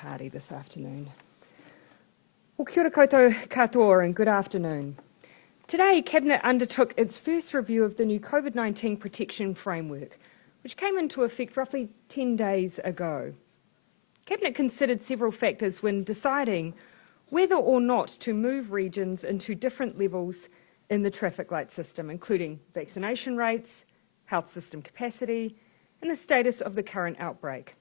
tardy this afternoon. Well, kia ora koutou katoa and good afternoon. Today, Cabinet undertook its first review of the new COVID-19 protection framework, which came into effect roughly 10 days ago. Cabinet considered several factors when deciding whether or not to move regions into different levels in the traffic light system, including vaccination rates, health system capacity, and the status of the current outbreak.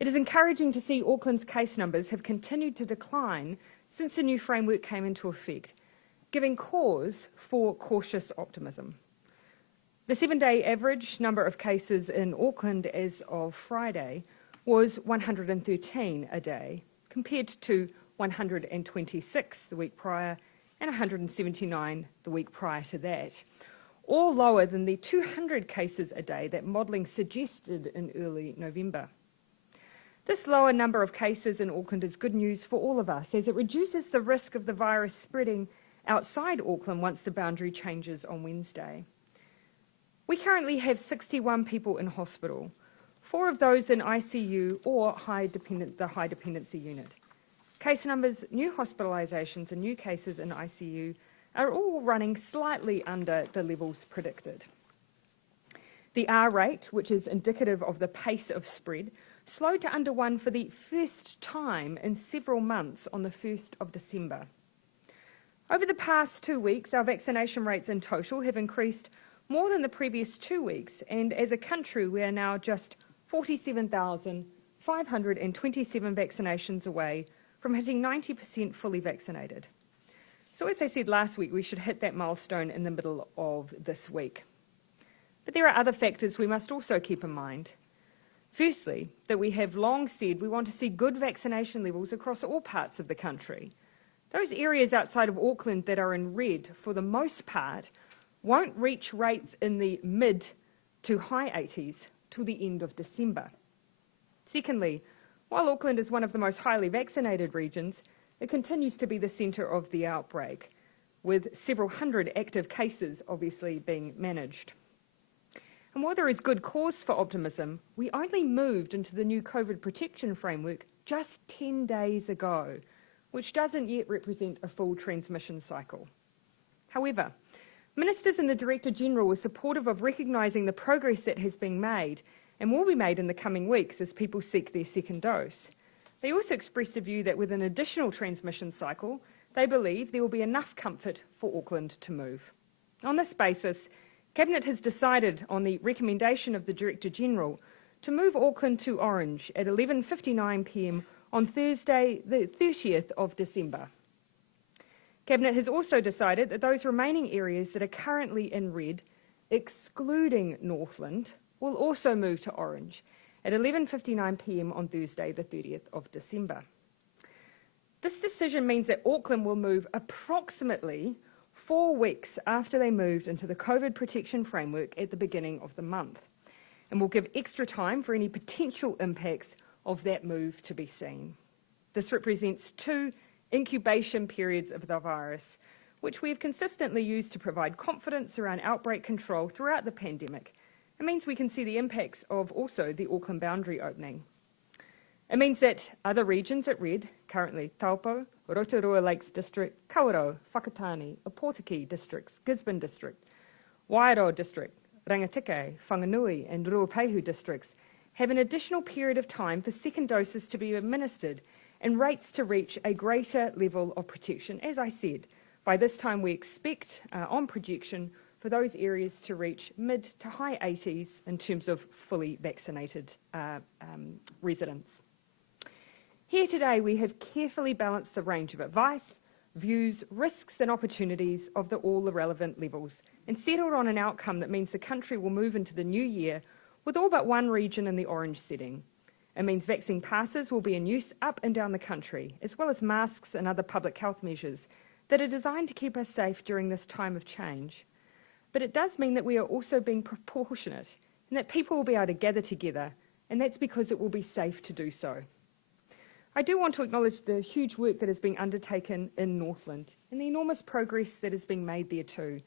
It is encouraging to see Auckland's case numbers have continued to decline since the new framework came into effect, giving cause for cautious optimism. The 7-day average number of cases in Auckland as of Friday was 113 a day, compared to 126 the week prior and 179 the week prior to that, all lower than the 200 cases a day that modelling suggested in early November. This lower number of cases in Auckland is good news for all of us, as it reduces the risk of the virus spreading outside Auckland once the boundary changes on Wednesday. We currently have 61 people in hospital, 4 of those in ICU or the high dependency unit. Case numbers, new hospitalisations and new cases in ICU are all running slightly under the levels predicted. The R rate, which is indicative of the pace of spread, slowed to under 1 for the first time in several months on the 1st of December. Over the past 2 weeks, our vaccination rates in total have increased more than the previous 2 weeks, and as a country we are now just 47,527 vaccinations away from hitting 90% fully vaccinated. So as I said last week, we should hit that milestone in the middle of this week. But there are other factors we must also keep in mind. Firstly, that we have long said we want to see good vaccination levels across all parts of the country. Those areas outside of Auckland that are in red, for the most part, won't reach rates in the mid to high 80s till the end of December. Secondly, while Auckland is one of the most highly vaccinated regions, it continues to be the centre of the outbreak, with several hundred active cases obviously being managed. And while there is good cause for optimism, we only moved into the new COVID protection framework just 10 days ago, which doesn't yet represent a full transmission cycle. However, Ministers and the Director-General were supportive of recognising the progress that has been made and will be made in the coming weeks as people seek their second dose. They also expressed a view that with an additional transmission cycle, they believe there will be enough comfort for Auckland to move. On this basis, Cabinet has decided on the recommendation of the Director-General to move Auckland to orange at 11:59 p.m. on Thursday, the 30th of December. Cabinet has also decided that those remaining areas that are currently in red, excluding Northland, will also move to orange at 11:59 p.m. on Thursday, the 30th of December. This decision means that Auckland will move approximately 4 weeks after they moved into the COVID protection framework at the beginning of the month, and will give extra time for any potential impacts of that move to be seen. This represents 2 incubation periods of the virus, which we have consistently used to provide confidence around outbreak control throughout the pandemic. It means we can see the impacts of also the Auckland boundary opening. It means that other regions at red, currently Taupo, Rotorua Lakes District, Kawerau, Whakatane, Opotiki Districts, Gisborne District, Wairoa District, Rangitikei, Whanganui and Ruapehu Districts, have an additional period of time for second doses to be administered and rates to reach a greater level of protection. As I said, by this time we expect, on projection, for those areas to reach mid to high 80s in terms of fully vaccinated residents. Here today we have carefully balanced the range of advice, views, risks and opportunities of all the relevant levels and settled on an outcome that means the country will move into the new year with all but one region in the orange setting. It means vaccine passes will be in use up and down the country, as well as masks and other public health measures that are designed to keep us safe during this time of change. But it does mean that we are also being proportionate and that people will be able to gather together, and that's because it will be safe to do so. I do want to acknowledge the huge work that is being undertaken in Northland and the enormous progress that is being made there too.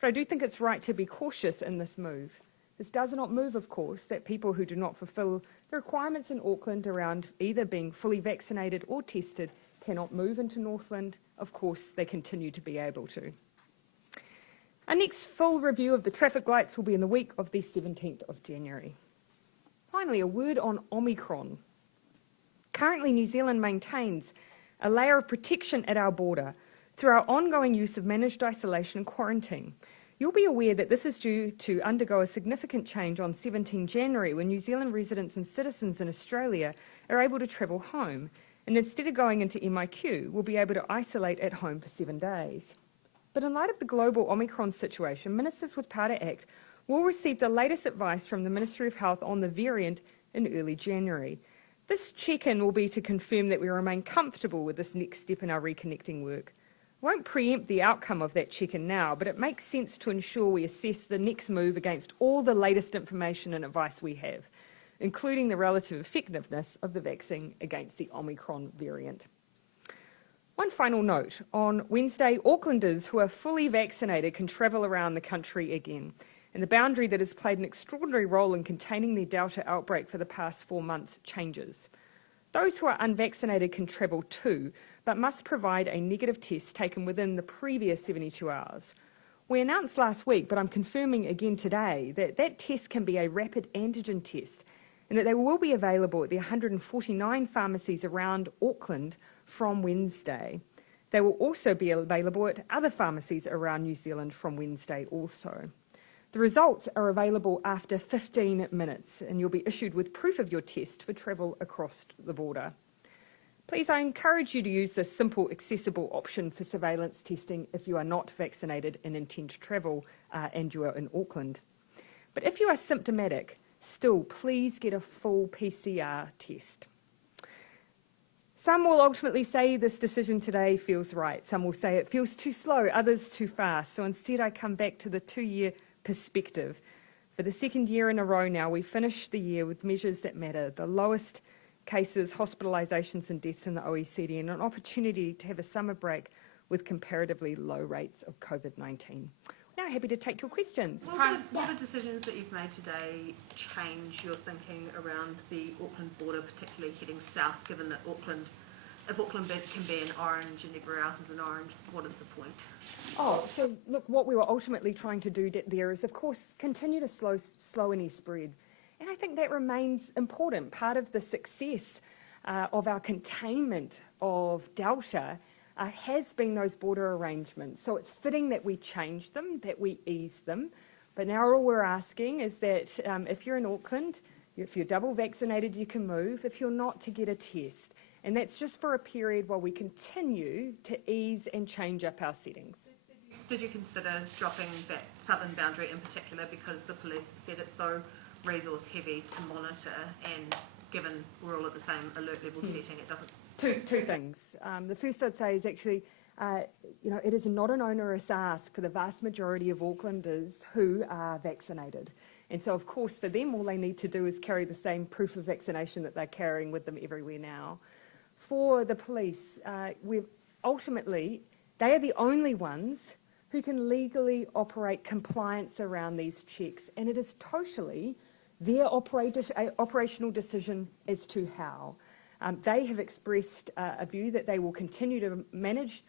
But I do think it's right to be cautious in this move. This does not move, of course, that people who do not fulfil The requirements in Auckland around either being fully vaccinated or tested cannot move into Northland. Of course, they continue to be able to. Our next full review of the traffic lights will be in the week of the 17th of January. Finally, a word on Omicron. Currently, New Zealand maintains a layer of protection at our border through our ongoing use of managed isolation and quarantine. You'll be aware that this is due to undergo a significant change on 17 January when New Zealand residents and citizens in Australia are able to travel home, and instead of going into MIQ, will be able to isolate at home for 7 days. But in light of the global Omicron situation, Ministers with Power to Act will receive the latest advice from the Ministry of Health on the variant in early January. This check-in will be to confirm that we remain comfortable with this next step in our reconnecting work. I won't preempt the outcome of that check-in now, but it makes sense to ensure we assess the next move against all the latest information and advice we have, including the relative effectiveness of the vaccine against the Omicron variant. One final note. On Wednesday, Aucklanders who are fully vaccinated can travel around the country again, and the boundary that has played an extraordinary role in containing the Delta outbreak for the past 4 months changes. Those who are unvaccinated can travel too, but must provide a negative test taken within the previous 72 hours. We announced last week, but I'm confirming again today, that that test can be a rapid antigen test and that they will be available at the 149 pharmacies around Auckland from Wednesday. They will also be available at other pharmacies around New Zealand from Wednesday also. The results are available after 15 minutes and you'll be issued with proof of your test for travel across the border. Please, I encourage you to use this simple, accessible option for surveillance testing if you are not vaccinated and intend to travel and you are in Auckland. But if you are symptomatic, still please get a full PCR test. Some will ultimately say this decision today feels right. Some will say it feels too slow, others too fast. So instead I come back to the 2-year perspective. For the second year in a row now, we finished the year with measures that matter, the lowest cases, hospitalisations and deaths in the OECD, and an opportunity to have a summer break with comparatively low rates of COVID-19. Now happy to take your questions. Will the decisions that you've made today change your thinking around the Auckland border, particularly heading south, given that if Auckland can be an orange and everywhere else is an orange, what is the point? So look, what we were ultimately trying to do there is, of course, continue to slow any spread. And I think that remains important. Part of the success of our containment of Delta has been those border arrangements. So it's fitting that we change them, that we ease them. But now all we're asking is that if you're in Auckland, if you're double vaccinated, you can move. If you're not, to get a test. And that's just for a period while we continue to ease and change up our settings. Did you consider dropping that southern boundary in particular because the police said it's so resource heavy to monitor, and given we're all at the same alert level setting, it doesn't? Two things. The first I'd say is actually, it is not an onerous ask for the vast majority of Aucklanders who are vaccinated. And so, of course, for them, all they need to do is carry the same proof of vaccination that they're carrying with them everywhere now. For the police, ultimately, they are the only ones who can legally operate compliance around these checks, and it is totally their operational decision as to how. They have expressed a view that they will continue to manage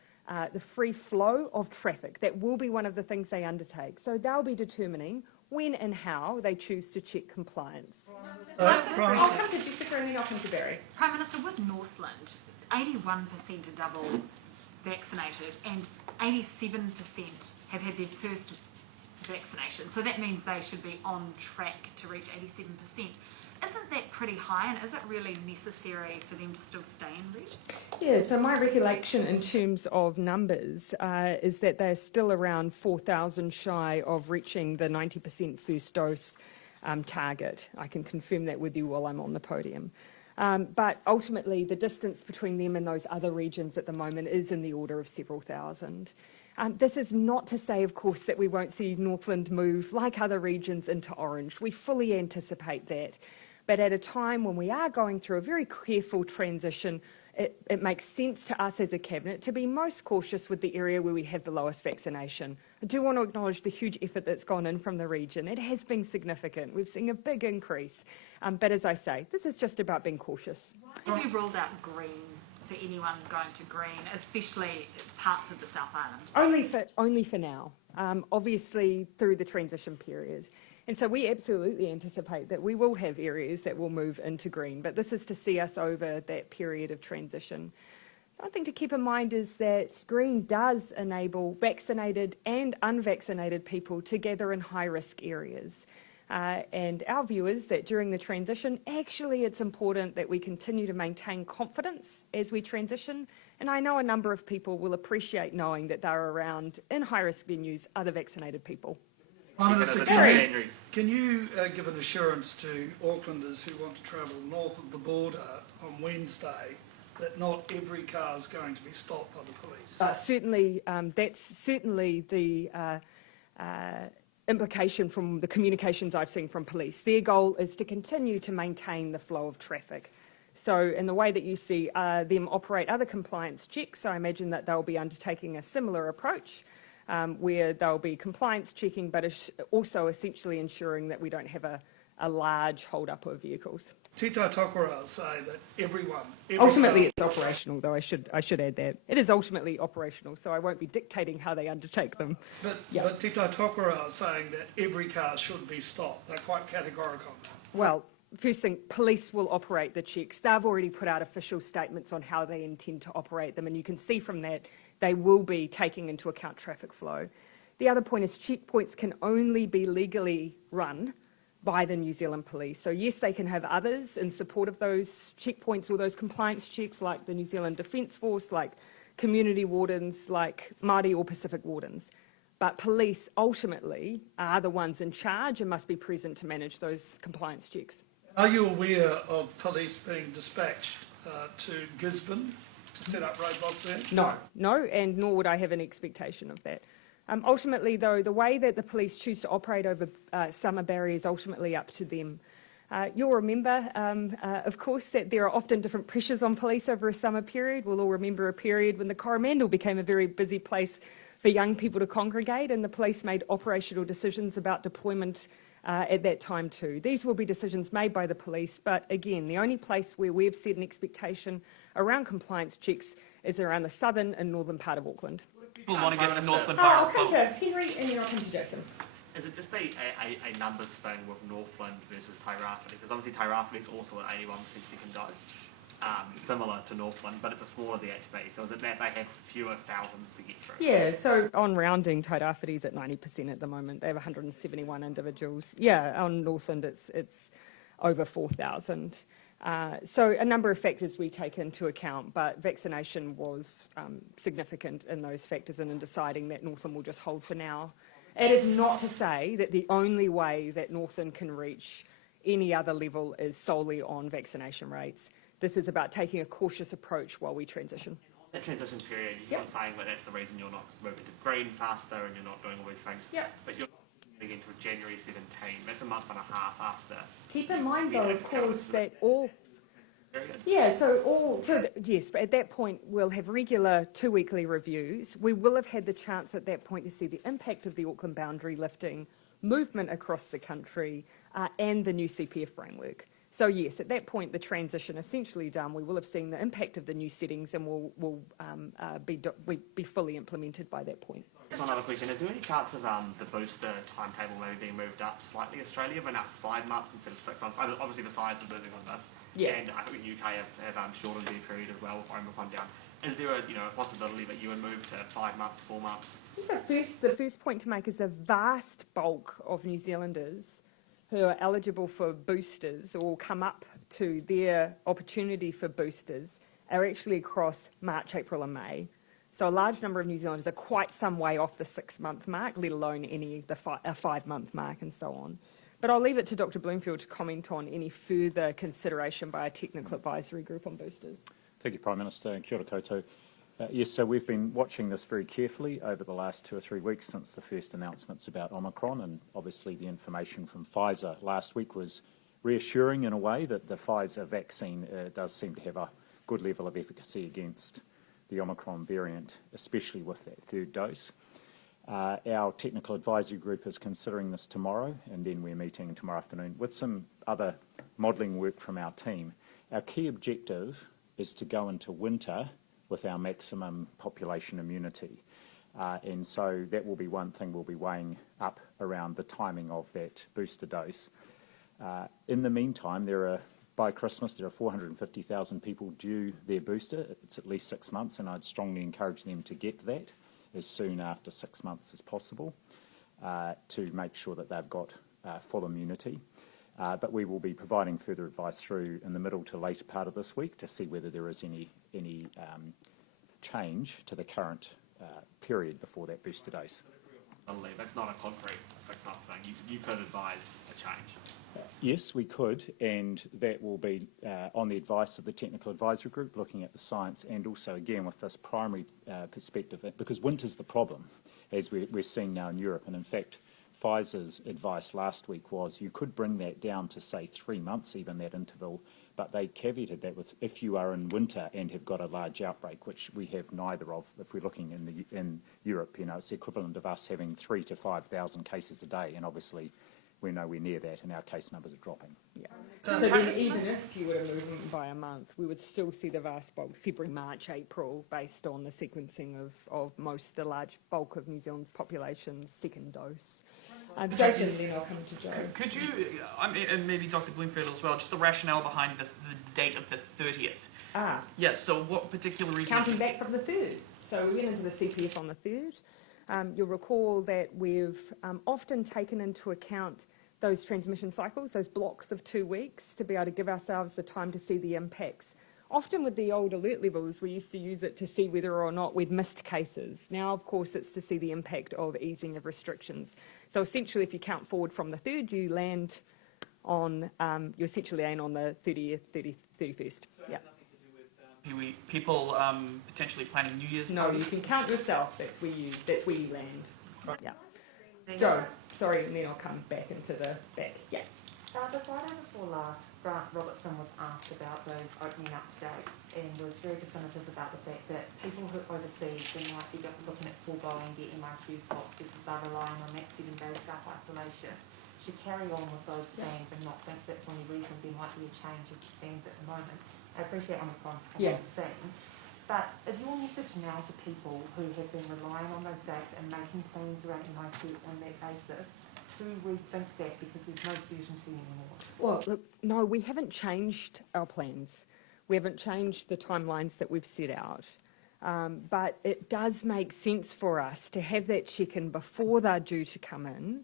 the free flow of traffic. That will be one of the things they undertake. So they'll be determining when and how they choose to check compliance. I'll come to Jessica and then I'll come to Barry. Prime Minister, with Northland, 81% are double vaccinated and 87% have had their first vaccination. So that means they should be on track to reach 87%. Isn't that pretty high, and is it really necessary for them to still stay in red? Yeah, so my recollection in terms of numbers is that they're still around 4,000 shy of reaching the 90% first dose target. I can confirm that with you while I'm on the podium. But ultimately, the distance between them and those other regions at the moment is in the order of several thousand. This is not to say, of course, that we won't see Northland move, like other regions, into orange. We fully anticipate that. But at a time when we are going through a very careful transition it makes sense to us as a cabinet to be most cautious with the area where we have the lowest vaccination. I do want to acknowledge the huge effort that's gone in from the region. It has been significant. We've seen a big increase. But as I say, this is just about being cautious. Have you ruled out green for anyone going to green, especially parts of the South Island? Only for now, obviously through the transition period. And so we absolutely anticipate that we will have areas that will move into green, but this is to see us over that period of transition. One thing to keep in mind is that green does enable vaccinated and unvaccinated people to gather in high-risk areas. And our view is that during the transition, actually it's important that we continue to maintain confidence as we transition. And I know a number of people will appreciate knowing that they're around in high-risk venues other vaccinated people. Prime Minister, can you give an assurance to Aucklanders who want to travel north of the border on Wednesday that not every car is going to be stopped by the police? Certainly, that's certainly the implication from the communications I've seen from police. Their goal is to continue to maintain the flow of traffic. So in the way that you see them operate other compliance checks, I imagine that they'll be undertaking a similar approach where they'll be compliance checking, but also essentially ensuring that we don't have a large hold-up of vehicles. Te Tai Tokerau say that every ultimately, car... it's operational, though. I should add that it is ultimately operational, so I won't be dictating how they undertake them. But Te Tai Tokerau are saying that every car should be stopped. They're quite categorical on that. Well, first thing, police will operate the checks. They've already put out official statements on how they intend to operate them, and you can see from that they will be taking into account traffic flow. The other point is checkpoints can only be legally run by the New Zealand Police. So yes, they can have others in support of those checkpoints or those compliance checks, like the New Zealand Defence Force, like community wardens, like Māori or Pacific wardens. But police ultimately are the ones in charge and must be present to manage those compliance checks. Are you aware of police being dispatched to Gisborne to set up roadblocks there? No, and nor would I have an expectation of that. Ultimately, though, the way that the police choose to operate over summer barriers is ultimately up to them. You'll remember, of course, that there are often different pressures on police over a summer period. We'll all remember a period when the Coromandel became a very busy place for young people to congregate, and the police made operational decisions about deployment at that time too. These will be decisions made by the police, but again, the only place where we've set an expectation around compliance checks is around the southern and northern part of Auckland. People want to go to Northland I'll come to Henry and then I'll come to Jason. Is it just a numbers thing with Northland versus Tairāwhiti? Because obviously Tairāwhiti is also at 81% second dose, similar to Northland, but it's a smaller DHB. So is it that they have fewer thousands to get through? Yeah, so on rounding, Tairāwhiti's at 90% at the moment. They have 171 individuals. Yeah, on Northland it's over 4,000. So a number of factors we take into account, but vaccination was significant in those factors and in deciding that Northland will just hold for now. It is not to say that the only way that Northland can reach any other level is solely on vaccination rates. This is about taking a cautious approach while we transition. That transition period, you're saying that that's the reason you're not moving to green faster and you're not doing all these things. Yep. But you're getting into January 17. That's a month and a half after. Keep in mind, though, of course, that all... Yeah, so yes, but at that point we'll have regular 2-weekly reviews. We will have had the chance at that point to see the impact of the Auckland boundary lifting, movement across the country, and the new CPF framework. So yes, at that point the transition essentially done. We will have seen the impact of the new settings and will be fully implemented by that point. Just one other question. Is there any chance of the booster timetable maybe being moved up slightly? Australia, but now 5 months instead of 6 months. Obviously the science are moving on this. Yeah. And I think the UK have shortened their period as well with Omicron down. Is there a possibility that you would move to 5 months, 4 months? I think the first point to make is the vast bulk of New Zealanders who are eligible for boosters or come up to their opportunity for boosters are actually across March, April and May. So a large number of New Zealanders are quite some way off the 6-month mark, let alone a 5-month mark and so on. But I'll leave it to Dr. Bloomfield to comment on any further consideration by a technical advisory group on boosters. Thank you, Prime Minister, and kia ora koutou. Yes, so we've been watching this very carefully over the last 2 or 3 weeks since the first announcements about Omicron, and obviously the information from Pfizer last week was reassuring in a way that the Pfizer vaccine does seem to have a good level of efficacy against the Omicron variant, especially with that third dose. Our technical advisory group is considering this tomorrow, and then we're meeting tomorrow afternoon with some other modelling work from our team. Our key objective is to go into winter with our maximum population immunity. And so that will be one thing we'll be weighing up around the timing of that booster dose. In the meantime, by Christmas, there are 450,000 people due their booster. It's at least 6 months, and I'd strongly encourage them to get that as soon after 6 months as possible to make sure that they've got full immunity. But we will be providing further advice through in the middle to later part of this week to see whether there is any change to the current period before that booster dose. That's not a concrete 6-month thing. You could advise a change. Yes, we could, and that will be on the advice of the technical advisory group, looking at the science, and also again with this primary perspective, because winter's the problem, as we're seeing now in Europe. And in fact, Pfizer's advice last week was you could bring that down to, say, 3 months, even that interval, but they caveated that with if you are in winter and have got a large outbreak, which we have neither of. If we're looking in Europe, it's the equivalent of us having 3,000 to 5,000 cases a day, and obviously we're nowhere near that, and our case numbers are dropping. Yeah. So then even if you were to move them by a month, we would still see the vast bulk, February, March, April, based on the sequencing of the large bulk of New Zealand's population's second dose. Jason, then I'll come to Joe. Could you, and maybe Dr. Bloomfield as well, just the rationale behind the date of the 30th? Yes, so what particular reason? Counting back from the 3rd. So we went into the CPF on the 3rd. You'll recall that we've often taken into account those transmission cycles, those blocks of 2 weeks, to be able to give ourselves the time to see the impacts. Often with the old alert levels, we used to use it to see whether or not we'd missed cases. Now, of course, it's to see the impact of easing of restrictions. So essentially, if you count forward from the 3rd, you land on, you essentially land on the 30th, 31st. So it has nothing to do with people potentially planning New Year's No, parties? you can count yourself. That's where you land. Right. Yeah. Joe, sorry, and then I'll come back into the back. Yeah. The Friday before last, Grant Robertson was asked about those opening up dates and was very definitive about the fact that people who overseas then might be looking at foregoing their MIQ spots because they're relying on that 7-day self-isolation should carry on with those plans and not think that for any reason there might be a change as it stands at the moment. I appreciate Omicron's coming on the scene, but is your message now to people who have been relying on those dates and making plans around MIQ on that basis to rethink that because there's no certainty anymore? Well, look, no, we haven't changed our plans. We haven't changed the timelines that we've set out. But it does make sense for us to have that check-in before they're due to come in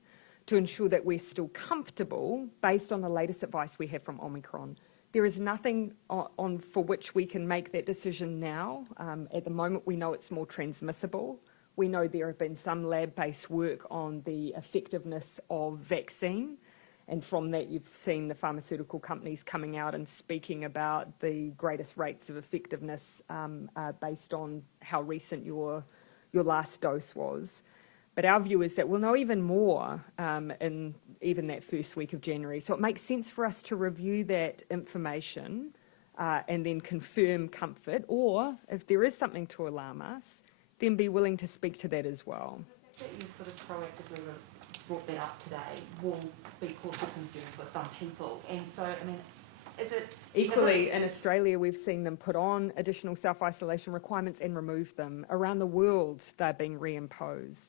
to ensure that we're still comfortable based on the latest advice we have from Omicron. There is nothing for which we can make that decision now. At the moment, we know it's more transmissible. We know there have been some lab-based work on the effectiveness of vaccine, and from that you've seen the pharmaceutical companies coming out and speaking about the greatest rates of effectiveness based on how recent your last dose was. But our view is that we'll know even more in even that first week of January. So it makes sense for us to review that information and then confirm comfort, or if there is something to alarm us, then be willing to speak to that as well. The fact that you sort of proactively brought that up today will be cause for concern for some people. And so, I mean, is it... Equally, in Australia, we've seen them put on additional self-isolation requirements and remove them. Around the world, they're being reimposed.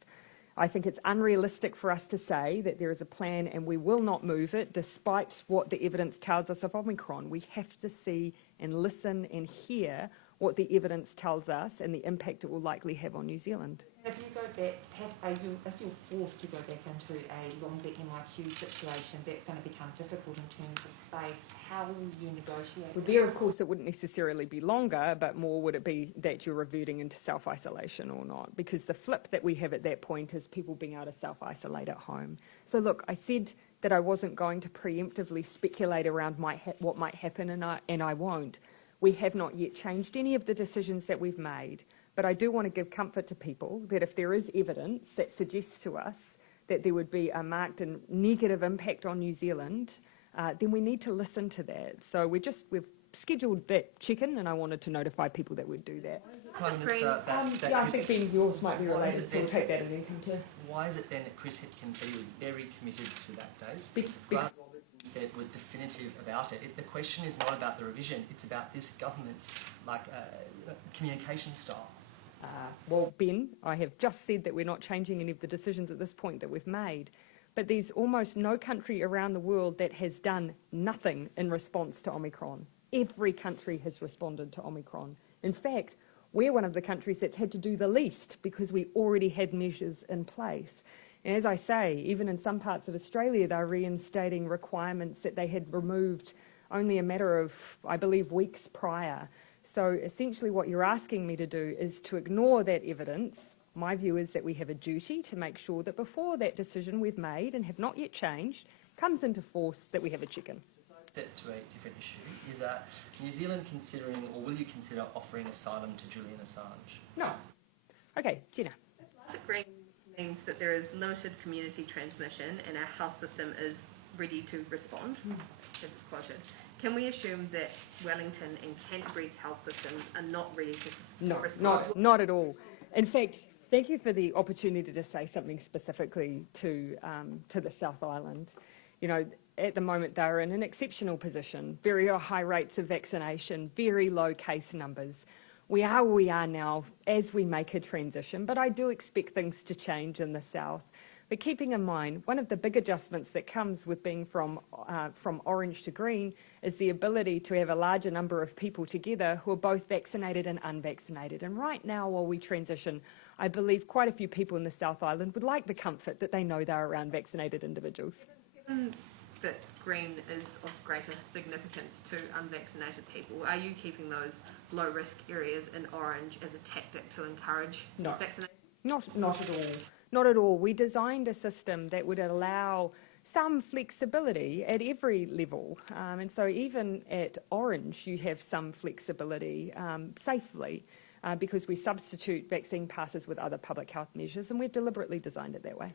I think it's unrealistic for us to say that there is a plan and we will not move it despite what the evidence tells us of Omicron. We have to see and listen and hear what the evidence tells us and the impact it will likely have on New Zealand. If you go back, if you're forced to go back into a longer MIQ situation, that's going to become difficult in terms of space. How will you negotiate? Well, there, of course, it wouldn't necessarily be longer, but more would it be that you're reverting into self-isolation or not? Because the flip that we have at that point is people being able to self-isolate at home. So look, I said that I wasn't going to preemptively speculate around what might happen, and I won't. We have not yet changed any of the decisions that we've made, but I do want to give comfort to people that if there is evidence that suggests to us that there would be a marked and negative impact on New Zealand, then we need to listen to that. So we've scheduled that check-in, and I wanted to notify people that we'd do that. Prime Minister, that Yeah, I Chris think Ben, yours might be why is related, it so we'll then- take that and then come to... Why is it then that Chris Hitkin said he was very committed to that date? Be- Grant Robertson said was definitive about it. The question is not about the revision, it's about this government's communication style. Well, Ben, I have just said that we're not changing any of the decisions at this point that we've made, but there's almost no country around the world that has done nothing in response to Omicron. Every country has responded to Omicron. In fact, we're one of the countries that's had to do the least because we already had measures in place. And as I say, even in some parts of Australia, they're reinstating requirements that they had removed only a matter of, I believe, weeks prior. So essentially what you're asking me to do is to ignore that evidence. My view is that we have a duty to make sure that before that decision we've made and have not yet changed comes into force, that we have a check-in. To a different issue, is New Zealand considering, or will you consider offering asylum to Julian Assange? No. Okay, Gina. Green means that there is limited community transmission and our health system is ready to respond, as it's quoted. Can we assume that Wellington and Canterbury's health systems are not ready to respond? Not at all. In fact, thank you for the opportunity to say something specifically to the South Island. You know, at the moment they're in an exceptional position, very high rates of vaccination, very low case numbers. We are where we are now as we make a transition, but I do expect things to change in the South. But keeping in mind, one of the big adjustments that comes with being from orange to green is the ability to have a larger number of people together who are both vaccinated and unvaccinated. And right now, while we transition, I believe quite a few people in the South Island would like the comfort that they know they're around vaccinated individuals. Given that green is of greater significance to unvaccinated people, are you keeping those low-risk areas in orange as a tactic to encourage vaccination? Not at all. Not at all. We designed a system that would allow some flexibility at every level. And so even at orange, you have some flexibility safely because we substitute vaccine passes with other public health measures, and we've deliberately designed it that way.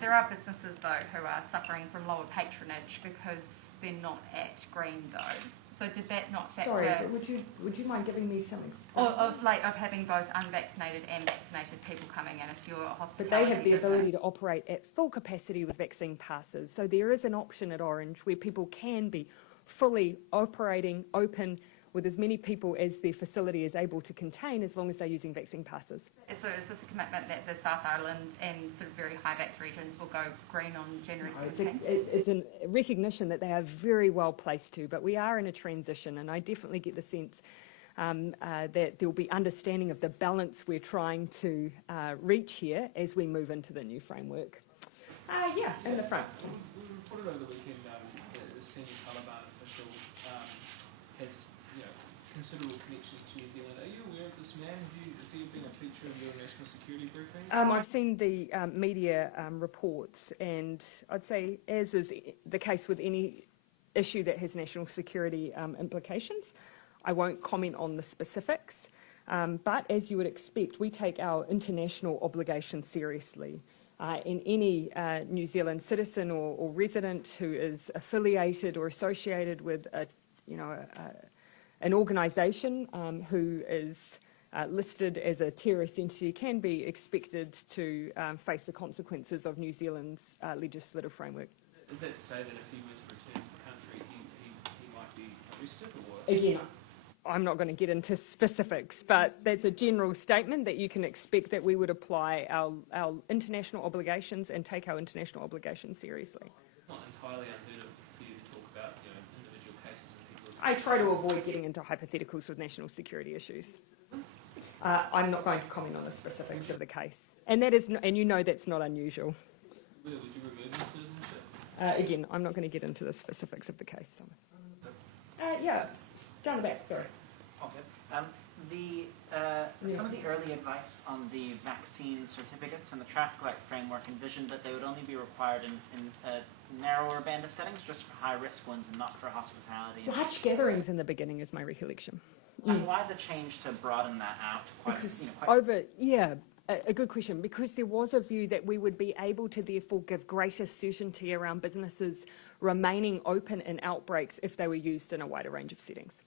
There are businesses, though, who are suffering from lower patronage because they're not at green, though. So did that not factor... Sorry, but would you mind giving me some of having both unvaccinated and vaccinated people coming in if you're a hospitality But they have the business? ability to operate at full capacity with vaccine passes. So there is an option at Orange where people can be fully operating, open, with as many people as their facility is able to contain as long as they're using vaccine passes. So is this a commitment that the South Island and sort of very high vax regions will go green on January 17th? It's a recognition that they are very well placed to, but we are in a transition, and I definitely get the sense that there will be understanding of the balance we're trying to reach here as we move into the new framework. In the front. We reported over the weekend the senior Taliban official has considerable connections to New Zealand. Are you aware of this man? Has he been a feature of your national security briefings? I've seen the media reports, and I'd say, as is the case with any issue that has national security implications, I won't comment on the specifics. But as you would expect, we take our international obligations seriously. And any New Zealand citizen or resident who is affiliated or associated with an organisation who is listed as a terrorist entity can be expected to face the consequences of New Zealand's legislative framework. Is that to say that if he were to return to the country, he might be arrested? Or? Again, I'm not going to get into specifics, but that's a general statement that you can expect that we would apply our international obligations and take our international obligations seriously. It's not entirely unheard of for you to talk about individual cases and people. I try to avoid getting into hypotheticals with national security issues. I'm not going to comment on the specifics of the case, and you know that's not unusual. Would you remove his citizenship? Again, I'm not going to get into the specifics of the case, Thomas. Down the back, sorry. Okay. Some of the early advice on the vaccine certificates and the traffic light framework envisioned that they would only be required in a narrower band of settings, just for high-risk ones and not for hospitality. Large gatherings in the beginning is my recollection. And why the change to broaden that out? A good question, because there was a view that we would be able to therefore give greater certainty around businesses remaining open in outbreaks if they were used in a wider range of settings.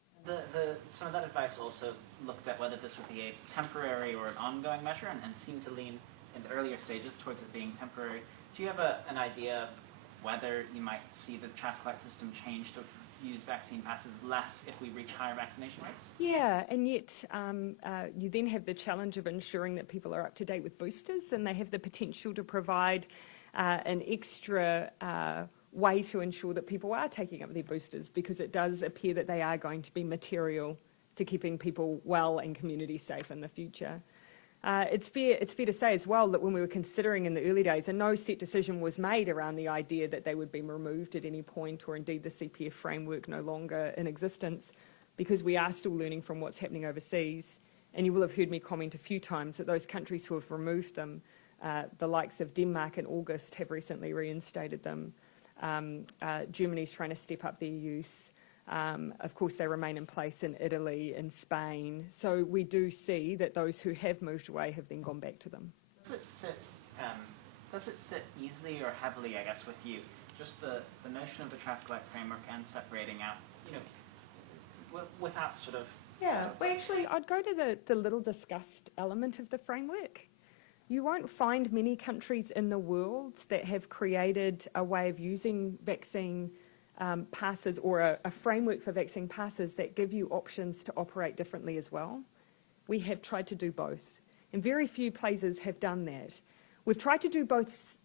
Some of that advice also looked at whether this would be a temporary or an ongoing measure, and seemed to lean in the earlier stages towards it being temporary. Do you have an idea of whether you might see the traffic light system change to use vaccine passes less if we reach higher vaccination rates? Yeah, and yet you then have the challenge of ensuring that people are up to date with boosters, and they have the potential to provide an extra way to ensure that people are taking up their boosters, because it does appear that they are going to be material to keeping people well and community safe in the future. It's fair to say as well that when we were considering in the early days, and no set decision was made around the idea that they would be removed at any point, or indeed the CPF framework no longer in existence, because we are still learning from what's happening overseas. And you will have heard me comment a few times that those countries who have removed them, the likes of Denmark in August, have recently reinstated them. Germany's trying to step up their use. Of course, they remain in place in Italy and Spain. So we do see that those who have moved away have then gone back to them. Does it sit easily or heavily, I guess, with you? Just the notion of the traffic light framework and separating out, without sort of... Yeah, well, actually, I'd go to the little discussed element of the framework. You won't find many countries in the world that have created a way of using vaccine passes, or a framework for vaccine passes that give you options to operate differently as well. We have tried to do both, and very few places have done that. We've tried to do both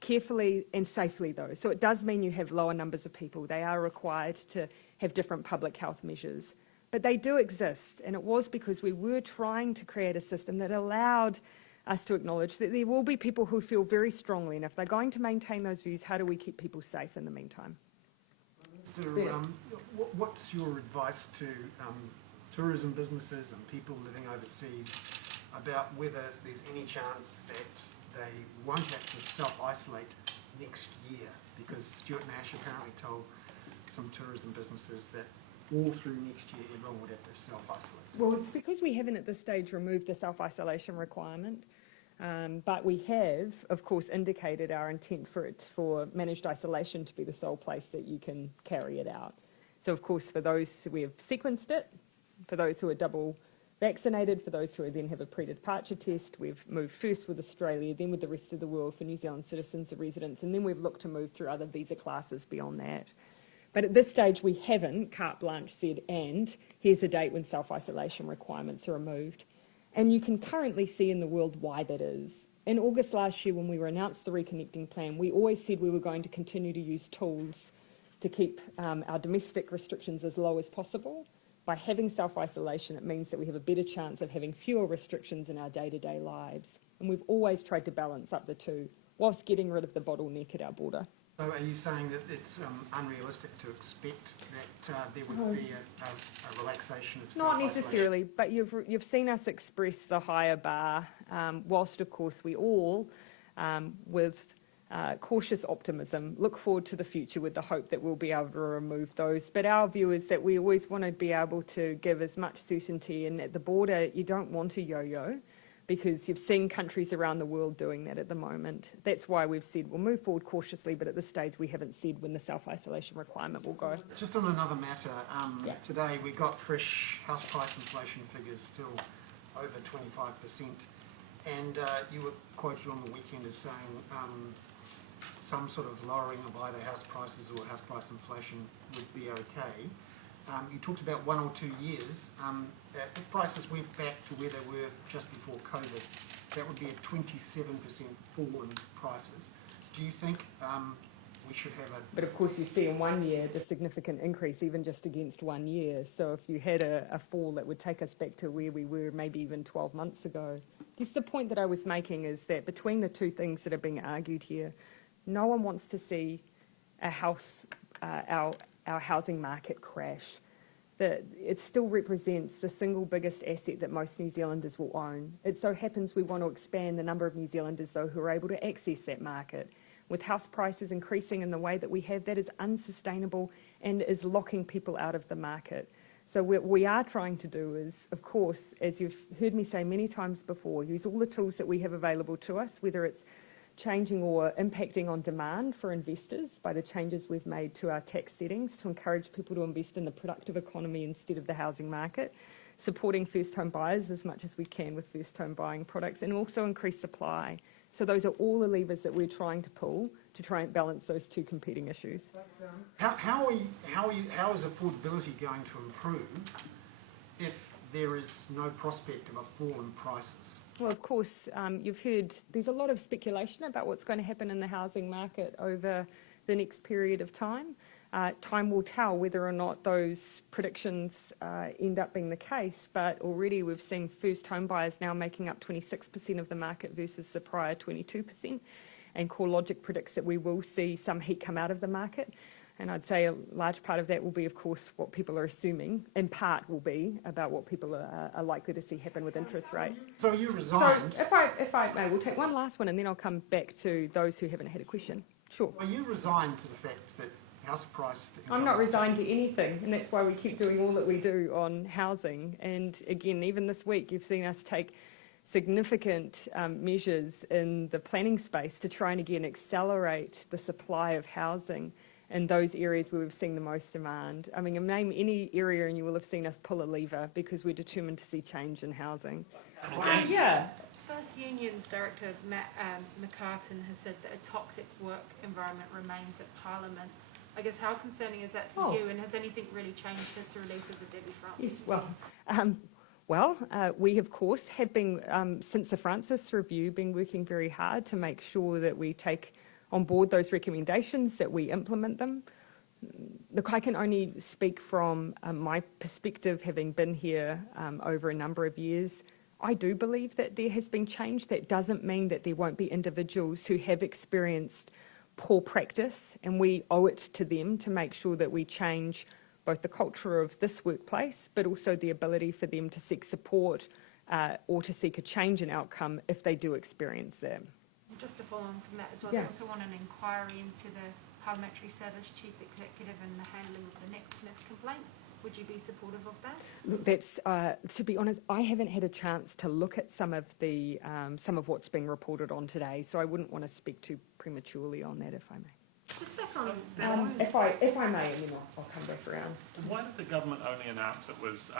carefully and safely, though, so it does mean you have lower numbers of people. They are required to have different public health measures, but they do exist, and it was because we were trying to create a system that allowed us to acknowledge that there will be people who feel very strongly, and if they're going to maintain those views, how do we keep people safe in the meantime? What's your advice to tourism businesses and people living overseas about whether there's any chance that they won't have to self-isolate next year? Because Stuart Nash apparently told some tourism businesses that all through next year everyone would have to self-isolate. Well, it's because we haven't at this stage removed the self-isolation requirement. But we have, of course, indicated our intent for managed isolation to be the sole place that you can carry it out. So, of course, for those, we have sequenced it. For those who are double vaccinated, for those who then have a pre-departure test, we've moved first with Australia, then with the rest of the world for New Zealand citizens or residents, and then we've looked to move through other visa classes beyond that. But at this stage, we haven't carte blanche said, and here's a date when self-isolation requirements are removed. And you can currently see in the world why that is. In August last year, when we announced the Reconnecting Plan, we always said we were going to continue to use tools to keep our domestic restrictions as low as possible. By having self-isolation, it means that we have a better chance of having fewer restrictions in our day-to-day lives. And we've always tried to balance up the two, whilst getting rid of the bottleneck at our border. So are you saying that it's unrealistic to expect that there would be a relaxation of self-isolation? Not necessarily, but you've seen us express the higher bar, whilst of course we all, with cautious optimism, look forward to the future with the hope that we'll be able to remove those. But our view is that we always want to be able to give as much certainty, and at the border you don't want to yo-yo, because you've seen countries around the world doing that at the moment. That's why we've said we'll move forward cautiously, but at this stage we haven't said when the self-isolation requirement will go. Just on another matter, today we got fresh house price inflation figures, still over 25%, and you were quoted on the weekend as saying some sort of lowering of either house prices or house price inflation would be okay. You talked about 1 or 2 years. If prices went back to where they were just before COVID, that would be a 27% fall in prices. Do you think we should have a... But of course you see in 1 year the significant increase even just against 1 year. So if you had a fall that would take us back to where we were maybe even 12 months ago. Just the point that I was making is that between the two things that are being argued here, no one wants to see a house, our housing market crash. It still represents the single biggest asset that most New Zealanders will own. It so happens we want to expand the number of New Zealanders, though, who are able to access that market. With house prices increasing in the way that we have, that is unsustainable and is locking people out of the market. So what we are trying to do is, of course, as you've heard me say many times before, use all the tools that we have available to us, whether it's changing or impacting on demand for investors by the changes we've made to our tax settings to encourage people to invest in the productive economy instead of the housing market, supporting first home buyers as much as we can with first home buying products, and also increase supply. So those are all the levers that we're trying to pull to try and balance those two competing issues. How is affordability going to improve if there is no prospect of a fall in prices? Well, of course, you've heard there's a lot of speculation about what's going to happen in the housing market over the next period of time. Time will tell whether or not those predictions end up being the case, but already we've seen first home buyers now making up 26% of the market versus the prior 22%, and CoreLogic predicts that we will see some heat come out of the market. And I'd say a large part of that will be, of course, what people are assuming, in part will be about what people are likely to see happen with interest rates. So you resigned? So if I may, we'll take one last one and then I'll come back to those who haven't had a question. Sure. Are you resigned to the fact that house price... I'm not resigned to anything, and that's why we keep doing all that we do on housing. And again, even this week, you've seen us take significant measures in the planning space to try and again accelerate the supply of housing in those areas where we've seen the most demand. I mean, name any area and you will have seen us pull a lever because we're determined to see change in housing. Yeah. First Union's Director Matt McCartan has said that a toxic work environment remains at Parliament. I guess how concerning is that to you, and has anything really changed since the release of the Debbie Francis? Yes, we of course have been, since the Francis Review, been working very hard to make sure that we take on board those recommendations, that we implement them. Look, I can only speak from my perspective, having been here over a number of years. I do believe that there has been change. That doesn't mean that there won't be individuals who have experienced poor practice, and we owe it to them to make sure that we change both the culture of this workplace, but also the ability for them to seek support or to seek a change in outcome if they do experience that. Just to follow on from that as well, Yeah. they also want an inquiry into the Parliamentary Service Chief Executive and the handling of the Nick Smith complaints. Would you be supportive of that? Look, that's to be honest, I haven't had a chance to look at some of what's being reported on today, so I wouldn't want to speak too prematurely on that, if I may. Just back on If I may, and then I'll come back around. Why did the government only announce it was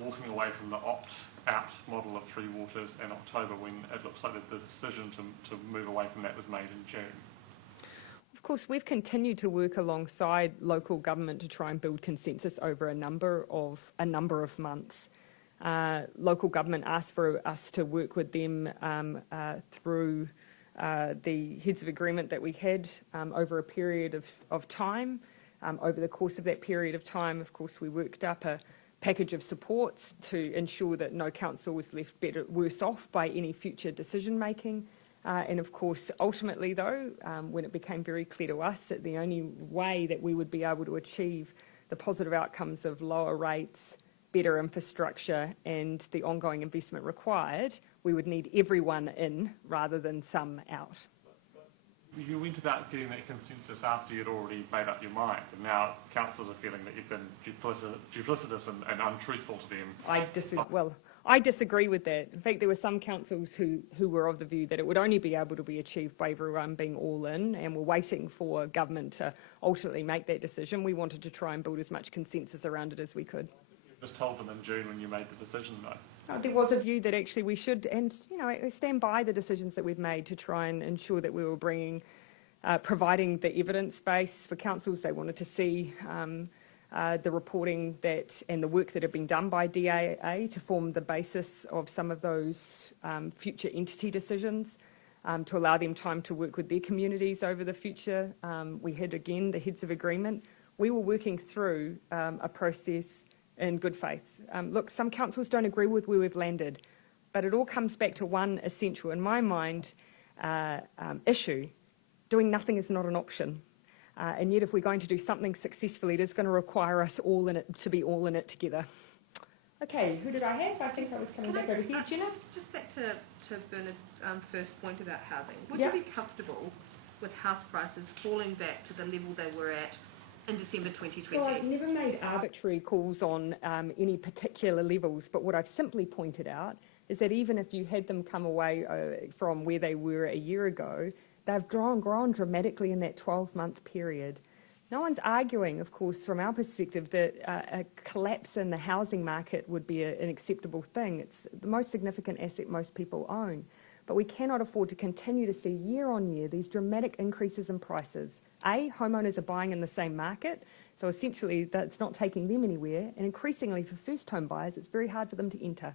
walking away from the opt-out model of Three Waters in October, when it looks like the decision to move away from that was made in June? Of course, we've continued to work alongside local government to try and build consensus over a number of months. Local government asked for us to work with them through the heads of agreement that we had over a period of time. Over the course of that period of time, of course, we worked up a package of supports to ensure that no council was left worse off by any future decision making. And of course, ultimately though, when it became very clear to us that the only way that we would be able to achieve the positive outcomes of lower rates, better infrastructure and the ongoing investment required, we would need everyone in rather than some out. You went about getting that consensus after you'd already made up your mind, and now councils are feeling that you've been duplicitous and untruthful to them. I disagree with that. In fact, there were some councils who were of the view that it would only be able to be achieved by everyone being all in, and were waiting for government to ultimately make that decision. We wanted to try and build as much consensus around it as we could. You just told them in June when you made the decision, though. There was a view that actually we should, and I stand by the decisions that we've made to try and ensure that we were providing the evidence base for councils. They wanted to see the reporting and the work that had been done by DAA to form the basis of some of those future entity decisions, to allow them time to work with their communities over the future. We had, again, the heads of agreement. We were working through a process in good faith. Look, some councils don't agree with where we've landed, but it all comes back to one essential, in my mind, issue. Doing nothing is not an option. And yet if we're going to do something successfully, it is going to require us all in it to be all in it together. Okay, who did I have? I think I was coming back over here. Jenna? Just back to Bernard's first point about housing. Would you be comfortable with house prices falling back to the level they were at in December 2020? So I've never made arbitrary calls on any particular levels, but what I've simply pointed out is that even if you had them come away from where they were a year ago, they've grown dramatically in that 12-month period. No one's arguing, of course, from our perspective, that a collapse in the housing market would be an acceptable thing. It's the most significant asset most people own. But we cannot afford to continue to see year on year these dramatic increases in prices. Homeowners are buying in the same market, so essentially that's not taking them anywhere, and increasingly for first home buyers, it's very hard for them to enter.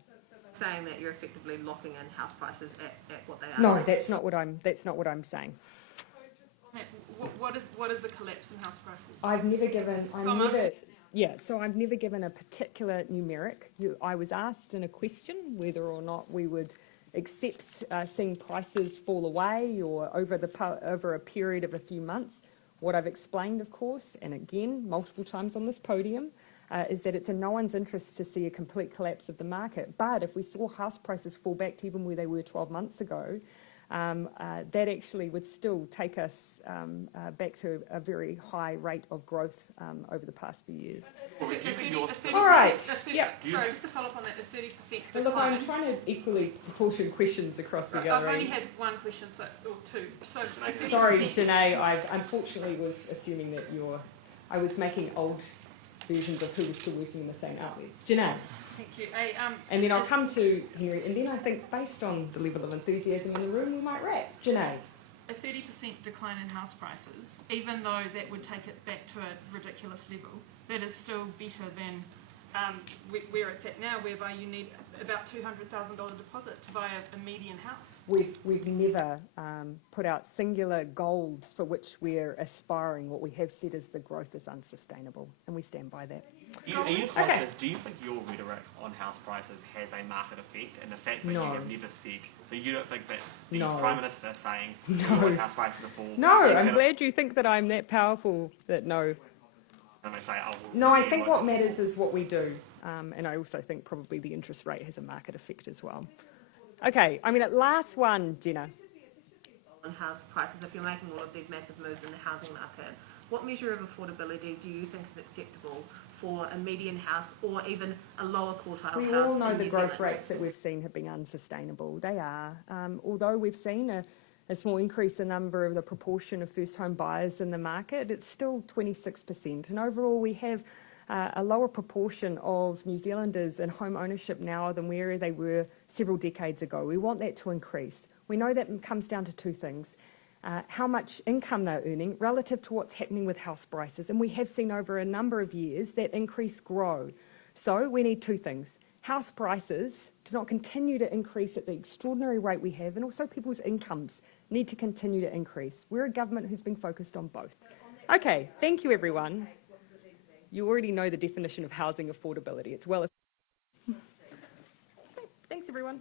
Saying that you're effectively locking in house prices at what they are. No, that's not what I'm saying. What is a collapse in house prices? I've never given a particular numeric. I was asked in a question whether or not we would accept seeing prices fall away or over a period of a few months. What I've explained, of course, and again multiple times on this podium, is that it's in no one's interest to see a complete collapse of the market. But if we saw house prices fall back to even where they were 12 months ago, that actually would still take us back to a very high rate of growth over the past few years. All right. Sorry, just to follow up on that, the 30% decline. Look, I'm trying to equally proportion questions across the gallery. I've only had one question, or two. So sorry, Janae, I unfortunately was assuming that I was making old versions of who was still working in the same outlets. Janae. Thank you. And then I'll come to here, and then I think based on the level of enthusiasm in the room, we might wrap. Janae. A 30% decline in house prices, even though that would take it back to a ridiculous level, that is still better than where it's at now, whereby you need about $200,000 deposit to buy a median house. We've never put out singular goals for which we're aspiring. What we have said is the growth is unsustainable, and we stand by that. Are you conscious, do you think your rhetoric on house prices has a market effect, and the fact that you have never said, so you don't think that the Prime Minister saying house prices are falling? No, I'm glad you think that I'm that powerful that no. And they say, no, I think what matters is what we do, and I also think probably the interest rate has a market effect as well. Okay, I mean, at last one, Jenna. On house prices, if you're making all of these massive moves in the housing market, what measure of affordability do you think is acceptable for a median house or even a lower quartile house? We all know the growth rates that we've seen have been unsustainable. They are. Although we've seen a small increase in number of the proportion of first home buyers in the market, it's still 26%. And overall, we have a lower proportion of New Zealanders in home ownership now than where they were several decades ago. We want that to increase. We know that comes down to two things. How much income they're earning relative to what's happening with house prices. And we have seen over a number of years that increase grow. So we need two things. House prices do not continue to increase at the extraordinary rate we have, and also people's incomes need to continue to increase. We're a government who's been focused on both. Okay, thank you everyone. You already know the definition of housing affordability. It's well. Thanks everyone.